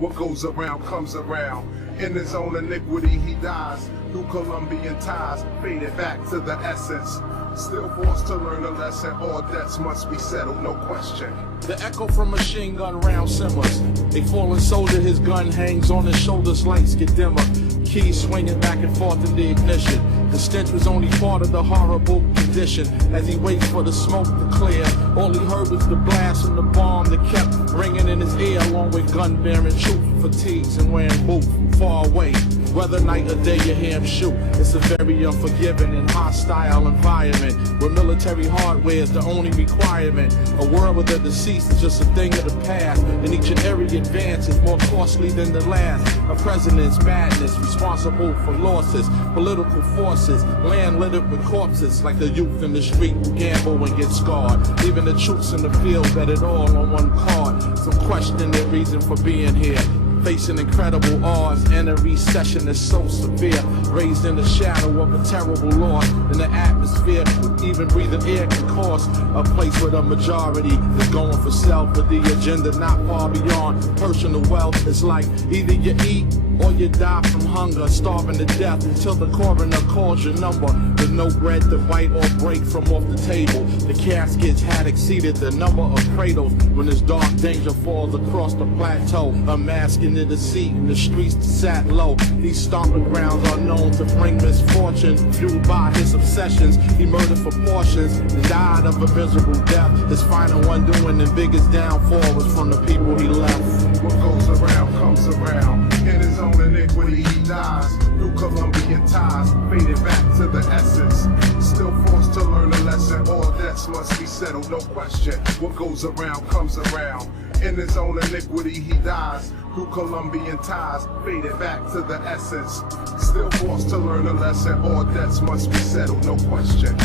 What goes around comes around. In his own iniquity he dies. Through Colombian ties, faded back to the essence. Still forced to learn a lesson, all debts must be settled, no question. The echo from machine gun round simmers. A fallen soldier, his gun hangs on his shoulders, lights get dimmer. Keys swinging back and forth in the ignition. The stench was only part of the horrible condition. As he waits for the smoke to clear, all he heard was the blast from the bomb that kept ringing in his ear, along with gun-bearing troop fatigues and wearing boots from far away. Whether night or day you hear him shoot, it's a very unforgiving and hostile environment where military hardware is the only requirement. A world where the deceased is just a thing of the past, and each and every advance is more costly than the last. A president's madness, responsible for losses, political forces, land littered with corpses, like the youth in the street who gamble and get scarred. Even the troops in the field bet it all on one card. Some question their reason for being here. Facing incredible odds, and a recession is so severe. Raised in the shadow of a terrible loss in the atmosphere. Even breathing air can cause a place where the majority is going for self, with the agenda not far beyond personal wealth. It's like either you eat or you die from hunger, starving to death until the coroner calls your number. With no bread to bite or break from off the table. The caskets had exceeded the number of cradles when this dark danger falls across the plateau. Unmasking the deceit in the streets that sat low. These stomping grounds are known to bring misfortune. Fueled by his obsessions, he murdered for portions and died of a miserable death. His final undoing and biggest downfall was from the people he left. What goes around comes around. In his own iniquity he dies. Through Colombian ties, faded back to the essence. Still forced to learn a lesson, all debts must be settled, no question. What goes around comes around. In his own iniquity he dies. Through Colombian ties, faded back to the essence. Still forced to learn a lesson, all debts must be settled, no question.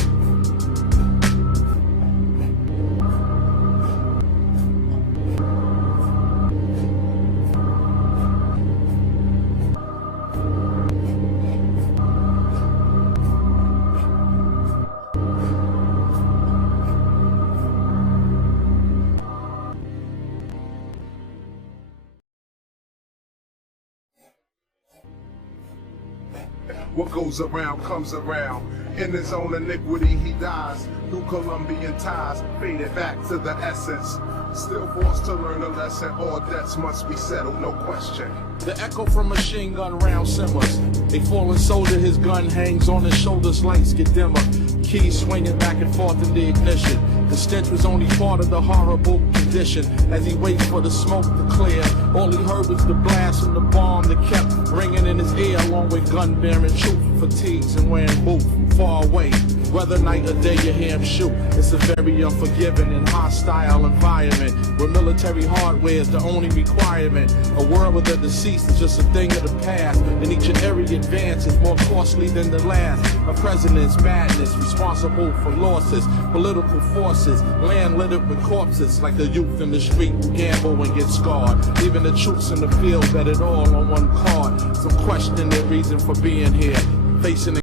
What goes around comes around. In his own iniquity he dies. Through Colombian ties, faded back to the essence. Still forced to learn a lesson, all debts must be settled, no question. The echo from machine gun round simmers. A fallen soldier, his gun hangs on his shoulders, lights get dimmer. Keys swinging back and forth in the ignition. The stench was only part of the horrible condition. As he waits for the smoke to clear, all he heard was the blast from the bomb that kept ringing in his ear, along with gun-bearing troop fatigues and wearing boots from far away. Whether night or day you hear him shoot, it's a very unforgiving and hostile environment where military hardware is the only requirement. A world where the deceased is just a thing of the past, and each and every advance is more costly than the last. A president's madness, responsible for losses, political forces, land littered with corpses, like the youth in the street who gamble and get scarred. Even the troops in the field bet it all on one card. Some question their reason for being here. Facing